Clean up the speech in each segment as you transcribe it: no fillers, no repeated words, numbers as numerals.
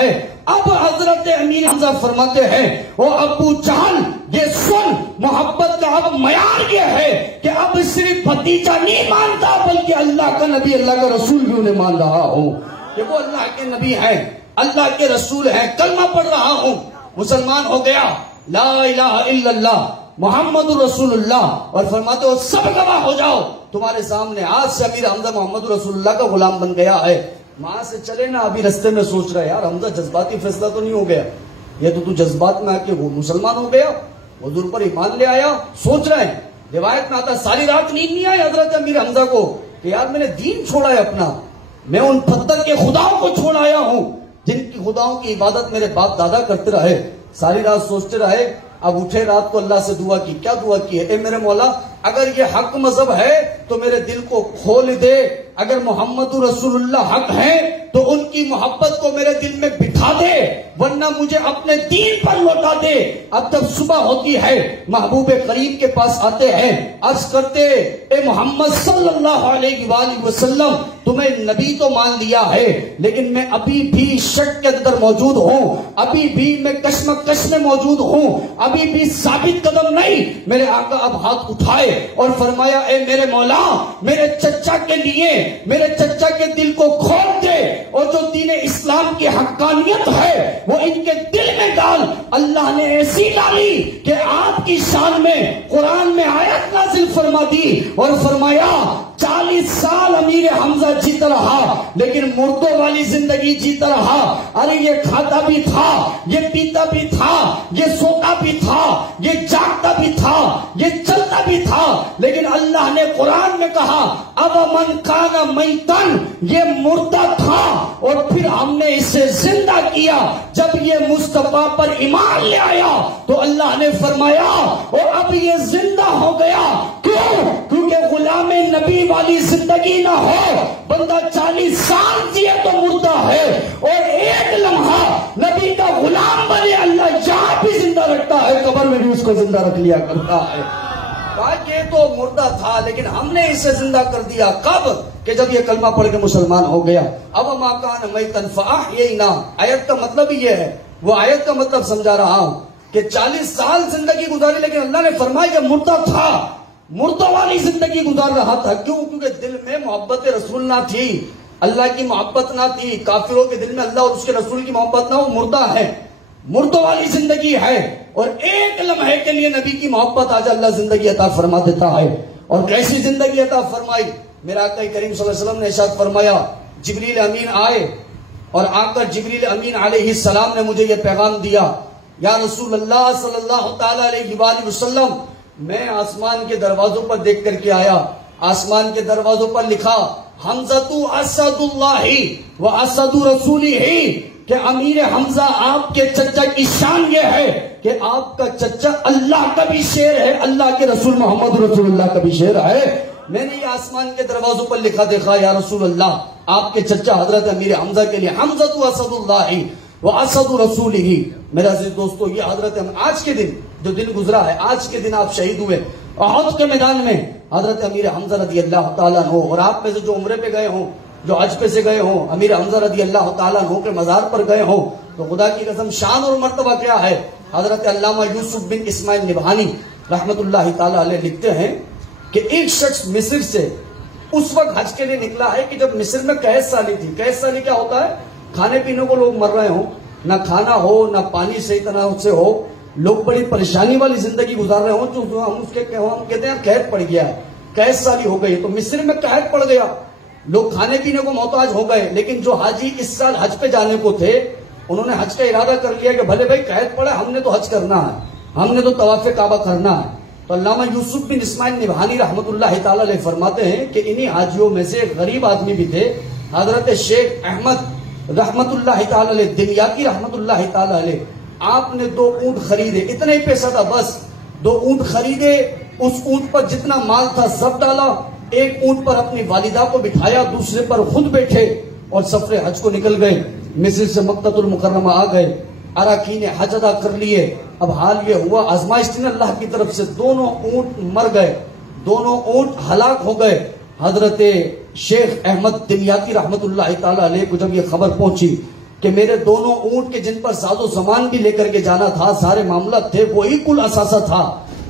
ہے۔ اب حضرت امیر حمزہ فرماتے ہیں او ابو جہل یہ سن، محبت کا اب معیار یہ ہے کہ اب صرف بھتیجا نہیں مانتا بلکہ اللہ کا نبی، اللہ کا رسول بھی انہیں مان رہا ہوں کہ وہ اللہ کے نبی ہیں، اللہ کے رسول ہیں، کلمہ پڑھ رہا ہوں، مسلمان ہو گیا، لا الہ الا اللہ محمد رسول اللہ، اور فرماتے ہو سب گواہ ہو جاؤ تمہارے سامنے آج سے امیر حمزہ محمد رسول اللہ کا غلام بن گیا ہے۔ وہاں سے چلے نا، ابھی رستے میں سوچ رہے یار حمزہ جذباتی فیصلہ تو نہیں ہو گیا، یہ تو جذبات میں آ کے وہ مسلمان ہو گیا، حضور پر ایمان لے آیا، سوچ رہے ہیں، روایت میں آتا ساری رات نیند نہیں آئی حضرت امیر حمزہ کو کہ یار میں نے دین چھوڑا ہے اپنا، میں ان پتھر کے خداؤں کو چھوڑ آیا ہوں جن کی خداؤں کی عبادت میرے باپ دادا کرتے رہے، ساری رات سوچتے رہے۔ اب اٹھے رات کو اللہ سے دعا کی، کیا دعا کی ہے؟ اے میرے مولا اگر یہ حق مذہب ہے تو میرے دل کو کھول دے، اگر محمد رسول اللہ حق ہیں تو ان کی محبت کو میرے دل میں بٹھا دے، ورنہ مجھے اپنے دین پر لوٹا دے۔ اب جب صبح ہوتی ہے محبوب قریب کے پاس آتے ہیں، عرض کرتے اے محمد صلی اللہ علیہ وآلہ وسلم تمہیں نبی تو مان لیا ہے لیکن میں ابھی بھی شک کے اندر موجود ہوں، ابھی بھی میں کشمکش میں موجود ہوں، ابھی بھی ثابت قدم نہیں۔ میرے آقا اب ہاتھ اٹھائے اور فرمایا اے میرے مولا میرے چچا کے لیے میرے چچا کے دل کو کھول دے اور جو دین اسلام کی حقانیت ہے وہ ان کے دل میں ڈال۔ اللہ نے ایسی ڈالی کہ آپ کی شان میں قرآن میں آیت نازل فرما دی اور فرمایا 40 سال امیر حمزہ جیتا رہا لیکن مردوں والی زندگی جیتا رہا۔ ارے یہ کھاتا بھی تھا، یہ پیتا بھی تھا، یہ سوتا بھی تھا، یہ جاگتا بھی تھا، یہ چلتا بھی تھا، لیکن اللہ نے قرآن میں کہا اب من کان میتن، یہ مردہ تھا اور پھر ہم نے اسے زندہ کیا۔ جب یہ مصطفیٰ پر ایمان لے آیا تو اللہ نے فرمایا اور اب یہ زندہ ہو گیا۔ کیوں؟ کیونکہ غلام نبی والی زندگی نہ ہو، بندہ 40 سال جیے تو مردہ ہے اور ایک لمحہ نبی کا غلام بنے اللہ جہاں بھی زندہ رکھتا ہے قبر میں بھی اس کو زندہ رکھ لیا کرتا ہے۔ یہ تو مردہ تھا لیکن ہم نے اسے زندہ کر دیا، کب؟ کہ جب یہ کلمہ پڑھ کے مسلمان ہو گیا۔ اب ما کان میتن فاحیینا، آیت کا مطلب یہ ہے، وہ آیت کا مطلب سمجھا رہا ہوں کہ 40 سال زندگی گزاری لیکن اللہ نے فرمایا کہ مردہ تھا، مردوں والی زندگی گزار رہا تھا۔ کیوں؟ کیونکہ دل میں محبت رسول نہ تھی، اللہ کی محبت نہ تھی، کافروں کے دل میں اللہ اور اس کے رسول کی محبت نہ، وہ مردہ ہے، مردوں والی زندگی ہے اور ایک لمحے کے لیے نبی کی محبت آج اللہ زندگی عطا فرما دیتا ہے۔ اور کیسی زندگی عطا فرمائی؟ میرا آقا کریم صلی اللہ علیہ وسلم نے ارشاد فرمایا جبریل امین آئے اور آ کر جبریل امین علیہ السلام نے مجھے یہ پیغام دیا، یا رسول اللہ صلی اللہ تعالی علیہ وآلہ وسلم میں آسمان کے دروازوں پر دیکھ کر کے آیا، آسمان کے دروازوں پر لکھا حمزہ اسد اللہ و اسد رسولہ، کہ امیر حمزہ آپ کے چچا کی شان یہ ہے کہ آپ کا چچا اللہ کا بھی شیر ہے، اللہ کے رسول محمد رسول اللہ کا بھی شیر ہے۔ میں نے یہ آسمان کے دروازوں پر لکھا دیکھا یا رسول اللہ آپ کے چچا حضرت امیر حمزہ کے لیے حمزہ اسد اللہ و اسد رسولہ۔ میرے عزیز دوستو یہ حضرت آج کے دن جو دن گزرا ہے، آج کے دن آپ شہید ہوئے احد کے میدان میں، حضرت امیر حمزہ رضی اللہ تعالیٰ عنہ، اور آپ میں سے جو عمرے پہ گئے ہوں، جو حج پہ سے گئے ہوں، امیر حمزہ رضی اللہ تعالیٰ عنہ کے مزار پر گئے ہوں، تو خدا کی قسم شان اور مرتبہ کیا ہے۔ حضرت علامہ یوسف بن اسماعیل نبہانی رحمت اللہ تعالیٰ علیہ لکھتے ہیں کہ ایک شخص مصر سے اس وقت حج کے لیے نکلا ہے کہ جب مصر میں قحط سالی تھی۔ قحط سالی کیا ہوتا ہے؟ کھانے پینے کو لوگ مر رہے ہوں، نہ کھانا ہو نہ پانی صحیح طرح سے ہو، لوگ بڑی پریشانی والی زندگی گزار رہے ہوں، جو ہم کہتے ہیں قحط پڑ گیا ہے، قحط سالی ہو گئی۔ تو مصر میں قحط پڑ گیا، لوگ کھانے پینے کو محتاج ہو گئے، لیکن جو حاجی اس سال حج پہ جانے کو تھے انہوں نے حج کا ارادہ کر لیا کہ بھلے بھائی قحط پڑا، ہم نے تو حج کرنا ہے، ہم نے تو طواف کعبہ کرنا ہے۔ تو علامہ یوسف بن اسماعیل نبہانی رحمت اللہ تعالی علیہ فرماتے ہیں کہ انہی حاجیوں میں سے ایک غریب آدمی بھی تھے، حضرت شیخ احمد رحمت اللہ تعالی علیہ دنیاتی رحمت اللہ تعالی علیہ۔ آپ نے 2 اونٹ خریدے، اتنا ہی پیسہ تھا بس، 2 اونٹ خریدے، اس اونٹ پر جتنا مال تھا سب ڈالا، ایک اونٹ پر اپنی والدہ کو بٹھایا، دوسرے پر خود بیٹھے اور سفر حج کو نکل گئے۔ مصر سے مکہ المکرمہ آ گئے، اراکین حج ادا کر لیے۔ اب حال یہ ہوا آزمائش تھی اللہ کی طرف سے، دونوں اونٹ مر گئے، دونوں اونٹ ہلاک ہو گئے۔ حضرت شیخ احمد دنیاتی رحمت اللہ تعالی علیہ کو جب یہ خبر پہنچی کہ میرے دونوں اونٹ کے جن پر ساز و سامان بھی لے کر کے جانا تھا، سارے معاملات تھے، وہی کل اثاثہ تھا،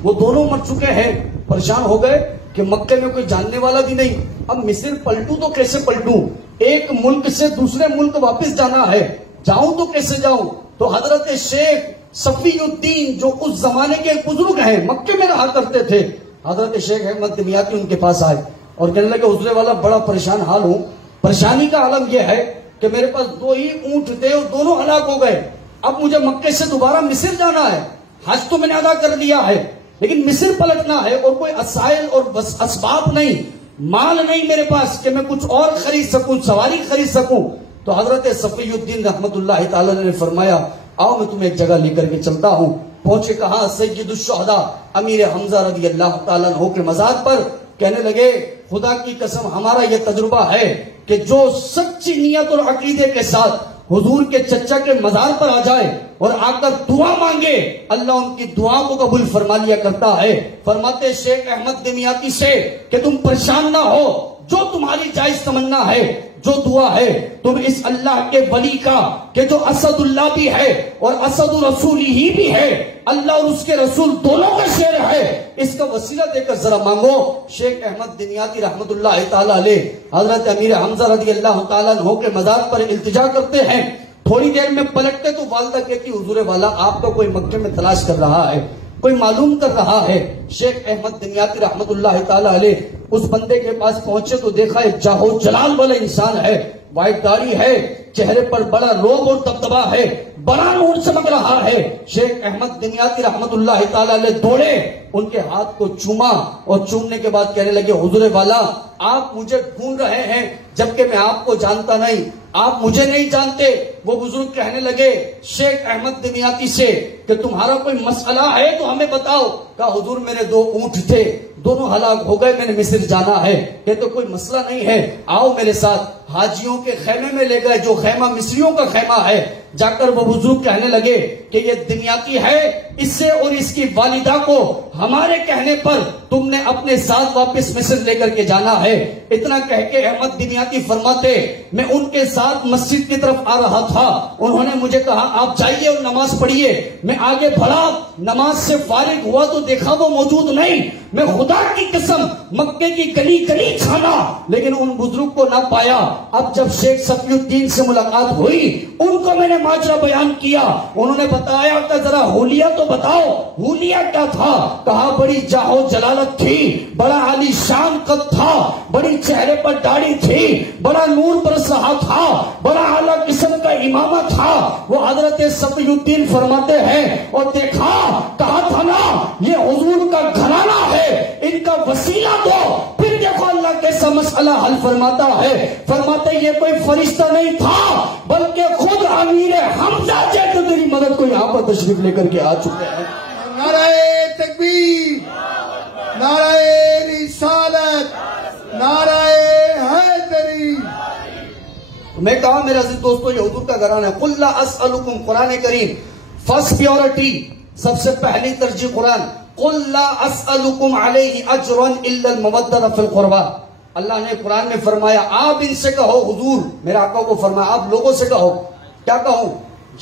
وہ دونوں مر چکے ہیں۔ پریشان ہو گئے کہ مکے میں کوئی جاننے والا بھی نہیں، اب مصر پلٹوں تو کیسے پلٹوں، ایک ملک سے دوسرے ملک واپس جانا ہے، جاؤں تو کیسے جاؤں؟ تو حضرت شیخ صفی الدین جو اس زمانے کے بزرگ ہیں، مکے میں رہا کرتے تھے، حضرت شیخ احمد دمیاتی ان کے پاس آئے اور کہنے لگے حضور والا بڑا پریشان حال ہوں، پریشانی کا عالم یہ ہے کہ میرے پاس 2 ہی اونٹ تھے اور دونوں ہلاک ہو گئے، اب مجھے مکے سے دوبارہ مصر جانا ہے، حج تو میں نے ادا کر لیا ہے لیکن مصر پلٹنا ہے اور کوئی وسائل اور اسباب نہیں، مال نہیں میرے پاس کہ میں کچھ اور خرید سکوں، سواری خرید سکوں۔ تو حضرت صفی الدین رحمت اللہ تعالی نے فرمایا آؤ میں تمہیں ایک جگہ لے کر کے چلتا ہوں۔ پہنچے کہاں؟ سید الشہداء امیر حمزہ رضی اللہ تعالیٰ عنہ کے مزار پر، کہنے لگے خدا کی قسم ہمارا یہ تجربہ ہے کہ جو سچی نیت اور عقیدے کے ساتھ حضور کے چچا کے مزار پر آ جائے اور آ کر دعا مانگے، اللہ ان کی دعا کو قبول فرما لیا کرتا ہے۔ فرماتے شیخ احمد دمیاتی سے کہ تم پریشان نہ ہو، جو تمہاری جائز تمنا ہے، جو دعا ہے، تم اس اللہ کے ولی کا کہ جو اسد اللہ بھی ہے اور اسد رسول ہی بھی ہے، اللہ اور اس کے رسول دونوں کا شعر ہے، اس کا وسیلہ دے کر ذرا مانگو۔ شیخ احمد دمیاتی رحمت اللہ تعالی علیہ حضرت امیر حمزہ رضی اللہ تعالیٰ عنہ کے مزار پر التجا کرتے ہیں، تھوڑی دیر میں پلٹتے تو والدہ کہتی حضور والا آپ کا کوئی مکے میں تلاش کر رہا ہے، کوئی معلوم کر رہا ہے۔ شیخ احمد دمیاتی رحمت اللہ تعالی علیہ اس بندے کے پاس پہنچے تو دیکھا ایک جاہو جلال والا انسان ہے، وائٹ داڑھی ہے، چہرے پر بڑا روب اور دبدبا ہے، بڑا نور چمک رہا ہے۔ شیخ احمد دمیاتی رحمت اللہ تعالی علیہ دوڑے، ان کے ہاتھ کو چوما اور چومنے کے بعد کہنے لگے حضور والا آپ مجھے ڈھونڈ رہے ہیں جبکہ میں آپ کو جانتا نہیں، آپ مجھے نہیں جانتے۔ وہ بزرگ کہنے لگے شیخ احمد دمیاتی سے کہ تمہارا کوئی مسئلہ ہے تو ہمیں بتاؤ۔ کہا حضور میرے 2 اونٹ تھے، دونوں ہلاک ہو گئے، میں نے مصر جانا ہے۔ کہتے کوئی مسئلہ نہیں ہے، آؤ میرے ساتھ۔ حاجیوں کے خیمے میں لے گئے، جو خیمہ مصریوں کا خیمہ ہے۔ جا کر وہ بزرگ کہنے لگے کہ یہ دمیاتی ہے، اس سے اور اس کی والدہ کو ہمارے کہنے پر تم نے اپنے ساتھ واپس مصر لے کر کے جانا ہے۔ اتنا کہہ کے احمد دمیاتی فرماتے میں ان کے ساتھ مسجد کی طرف آ رہا تھا، انہوں نے مجھے کہا آپ جائیے اور نماز پڑھیے۔ میں آگے بڑھا، نماز سے فارغ ہوا تو دیکھا وہ موجود نہیں۔ میں خدا کی قسم مکے کی گلی گلی چھانا لیکن ان بزرگ کو نہ پایا۔ اب جب شیخ صفی الدین سے ملاقات ہوئی، ان کو میں نے ماجرا بیان کیا، انہوں نے بتایا کہ ذرا حلیہ تو بتاؤ، حلیہ کیا تھا؟ کہا بڑی جاہو جلالت تھی، بڑا عالی شان قد تھا، بڑی چہرے پر داڑھی تھی، بڑا نور برس رہا تھا، بڑا اعلیٰ قسم کا امامہ تھا۔ وہ حضرت صفی الدین فرماتے ہیں اور دیکھا، کہا تھا نا یہ حضور کا گھرانہ ہے، ان کا وسیلہ دو۔ پھر دیکھو اللہ کیسا مسئلہ حل فرماتا ہے۔ فرماتے یہ کوئی فرشتہ نہیں تھا بلکہ خود امیر حمزہ جو تیری مدد کو یہاں پر تشریف لے کر کے آ چکے ہیں۔ نعرہ تکبیر، نعرہ رسالت، نعرہ حیدری۔ میں کہا میرے عزیز دوستو یہ حضور کا گھرانہ ہے۔ قل لا اسألکم، قرآن کریم فرسٹ پیورٹی، سب سے پہلی ترجیح قرآن۔ قل لا اسألکم علیہ اجرا الا المودۃ فی القربى۔ اللہ نے قرآن میں فرمایا آپ ان سے کہو، حضور میرے آقا کو فرمایا آپ لوگوں سے کہو، کیا کہو؟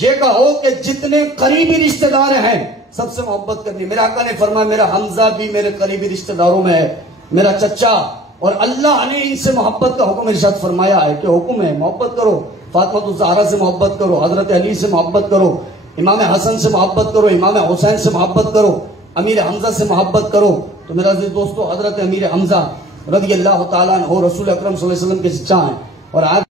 یہ کہو کہ جتنے قریبی رشتہ دار ہیں سب سے محبت کرنی۔ میرے آقا نے فرمایا میرا حمزہ بھی میرے قریبی رشتہ داروں میں ہے، میرا چچا، اور اللہ نے ان سے محبت کا حکم ارشاد فرمایا ہے کہ حکم ہے محبت کرو، فاطمہ الزہرا سے محبت کرو، حضرت علی سے محبت کرو، امام حسن سے محبت کرو، امام حسین سے محبت کرو، امیر حمزہ سے محبت کرو۔ تو میرا عزیز دوستو حضرت امیر حمزہ رضی اللہ تعالیٰ عنہ رسول اکرم صلی اللہ علیہ وسلم کے چچا ہیں، اور آج